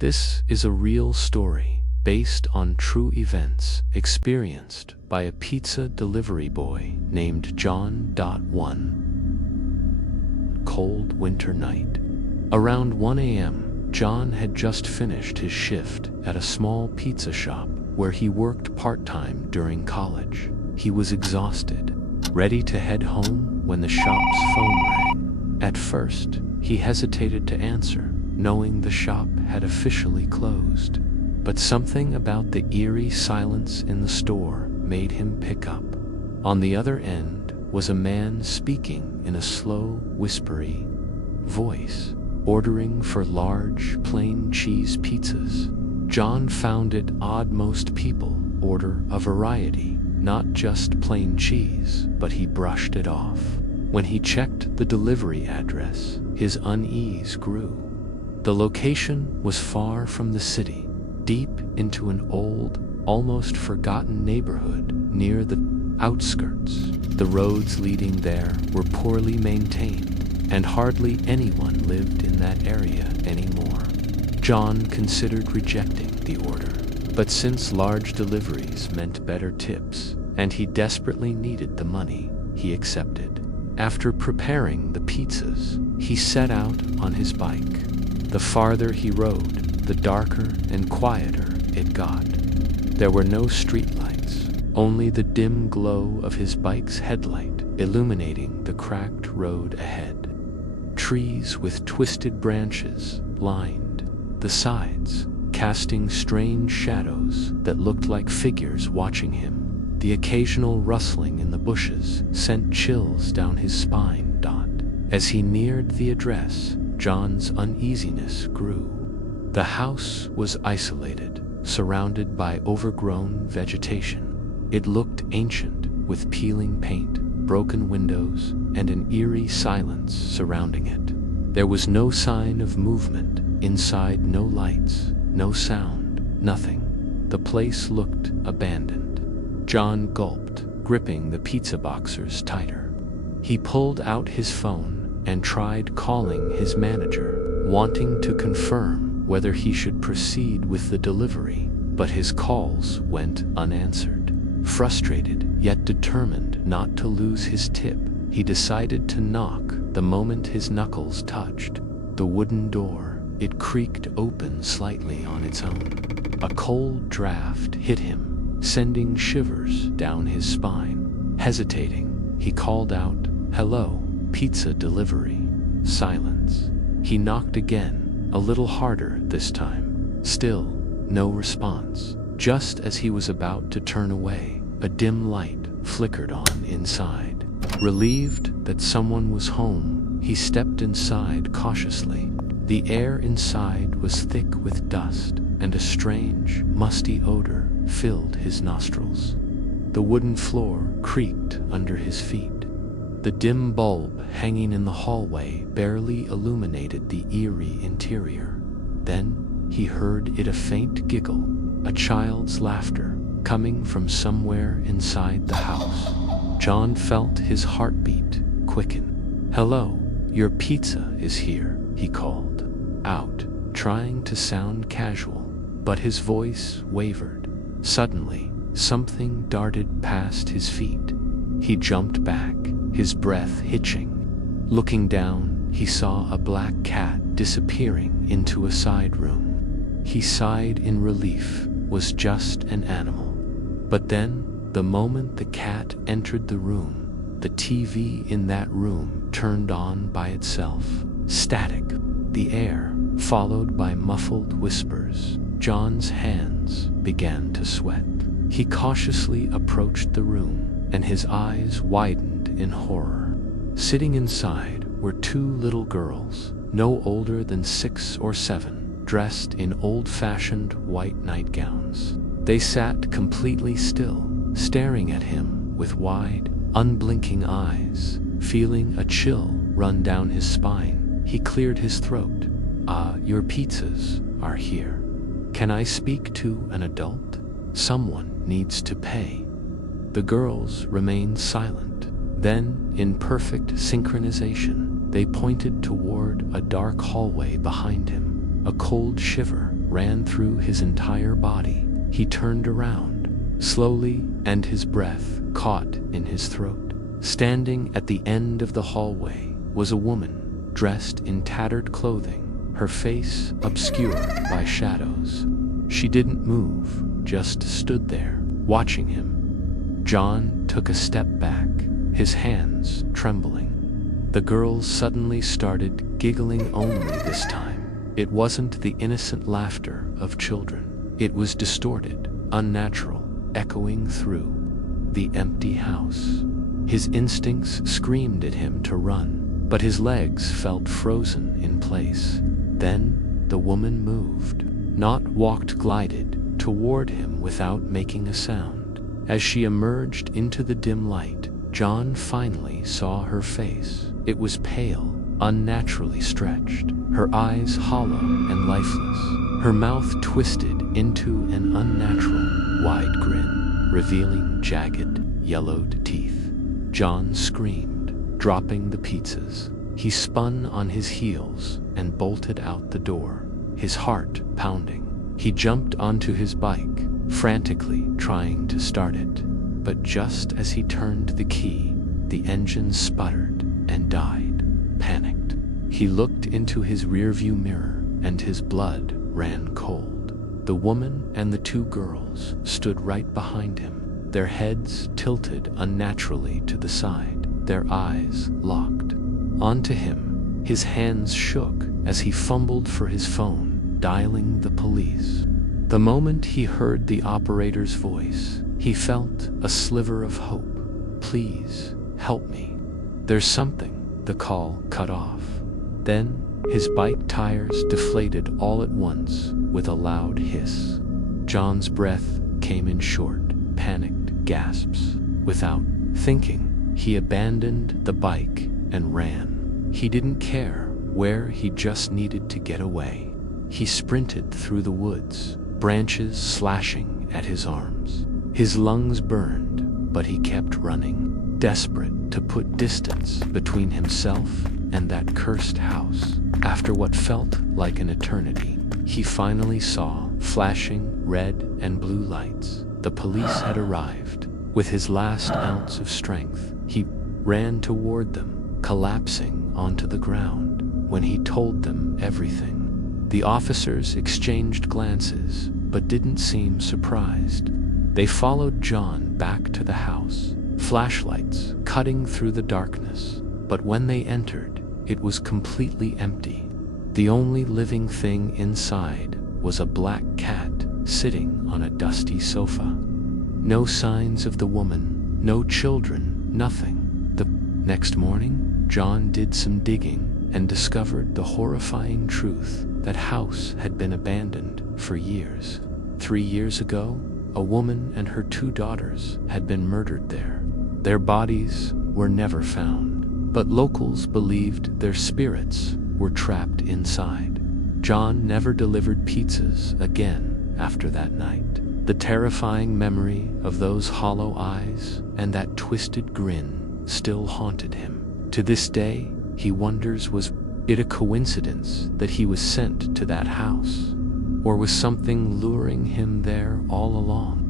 This is a real story based on true events experienced by a pizza delivery boy named John. One cold winter night. Around 1 a.m., John had just finished his shift at a small pizza shop where he worked part-time during college. He was exhausted, ready to head home when the shop's phone rang. At first, he hesitated to answer, knowing the shop had officially closed. But something about the eerie silence in the store made him pick up. On the other end was a man speaking in a slow, whispery voice, ordering for large, plain cheese pizzas. John found it odd most people order a variety, not just plain cheese, but he brushed it off. When he checked the delivery address, his unease grew. The location was far from the city, deep into an old, almost forgotten neighborhood near the outskirts. The roads leading there were poorly maintained, and hardly anyone lived in that area anymore. John considered rejecting the order, but since large deliveries meant better tips, and he desperately needed the money, he accepted. After preparing the pizzas, he set out on his bike. The farther he rode, the darker and quieter it got. There were no streetlights, only the dim glow of his bike's headlight illuminating the cracked road ahead. Trees with twisted branches lined the sides, casting strange shadows that looked like figures watching him. The occasional rustling in the bushes sent chills down his spine. As he neared the address, John's uneasiness grew. The house was isolated, surrounded by overgrown vegetation. It looked ancient, with peeling paint, broken windows, and an eerie silence surrounding it. There was no sign of movement inside, no lights, no sound, nothing. The place looked abandoned. John gulped, gripping the pizza boxers tighter. He pulled out his phone and tried calling his manager, wanting to confirm whether he should proceed with the delivery, but his calls went unanswered. Frustrated, yet determined not to lose his tip, he decided to knock the moment his knuckles touched the wooden door. It creaked open slightly on its own. A cold draft hit him, sending shivers down his spine. Hesitating, he called out, "Hello, pizza delivery." Silence. He knocked again, a little harder this time. Still, no response. Just as he was about to turn away, a dim light flickered on inside. Relieved that someone was home, he stepped inside cautiously. The air inside was thick with dust, and a strange, musty odor filled his nostrils. The wooden floor creaked under his feet. The dim bulb hanging in the hallway barely illuminated the eerie interior. Then he heard a faint giggle, a child's laughter, coming from somewhere inside the house. John felt his heartbeat quicken. "Hello, your pizza is here," he called out, trying to sound casual, but his voice wavered. Suddenly, something darted past his feet. He jumped back, his breath hitching. Looking down, he saw a black cat disappearing into a side room. He sighed in relief, was just an animal. But then, the moment the cat entered the room, the TV in that room turned on by itself. Static. The air, followed by muffled whispers. John's hands began to sweat. He cautiously approached the room, and his eyes widened in horror. Sitting inside were two little girls, no older than 6 or 7, dressed in old-fashioned white nightgowns. They sat completely still, staring at him with wide, unblinking eyes. Feeling a chill run down his spine, he cleared his throat. Your pizzas are here. Can I speak to an adult? Someone needs to pay." The girls remained silent. Then, in perfect synchronization, they pointed toward a dark hallway behind him. A cold shiver ran through his entire body. He turned around, slowly, and his breath caught in his throat. Standing at the end of the hallway was a woman, dressed in tattered clothing, her face obscured by shadows. She didn't move, just stood there, watching him. John took a step back, his hands trembling. The girls suddenly started giggling, only this time it wasn't the innocent laughter of children. It was distorted, unnatural, echoing through the empty house. His instincts screamed at him to run, but his legs felt frozen in place. Then the woman moved, not walked, glided toward him without making a sound. As she emerged into the dim light, John finally saw her face. It was pale, unnaturally stretched, her eyes hollow and lifeless, her mouth twisted into an unnatural, wide grin, revealing jagged, yellowed teeth. John screamed, dropping the pizzas. He spun on his heels and bolted out the door, his heart pounding. He jumped onto his bike, frantically trying to start it. But just as he turned the key, the engine sputtered and died. Panicked, he looked into his rearview mirror and his blood ran cold. The woman and the two girls stood right behind him, their heads tilted unnaturally to the side, their eyes locked onto him. His hands shook as he fumbled for his phone, dialing the police. The moment he heard the operator's voice, he felt a sliver of hope. "Please, help me. There's something." The call cut off. Then, his bike tires deflated all at once with a loud hiss. John's breath came in short, panicked gasps. Without thinking, he abandoned the bike and ran. He didn't care where, he just needed to get away. He sprinted through the woods, branches slashing at his arms. His lungs burned, but he kept running, desperate to put distance between himself and that cursed house. After what felt like an eternity, he finally saw flashing red and blue lights. The police had arrived. With his last ounce of strength, he ran toward them, collapsing onto the ground. When he told them everything, the officers exchanged glances, but didn't seem surprised. They followed John back to the house, flashlights cutting through the darkness. But when they entered, it was completely empty. The only living thing inside was a black cat sitting on a dusty sofa. No signs of the woman, no children, nothing. The next morning, John did some digging and discovered the horrifying truth. That house had been abandoned for years. 3 years ago, a woman and her 2 daughters had been murdered there. Their bodies were never found, but locals believed their spirits were trapped inside. John never delivered pizzas again after that night. The terrifying memory of those hollow eyes and that twisted grin still haunted him. To this day, he wonders, was it a coincidence that he was sent to that house? Or was something luring him there all along?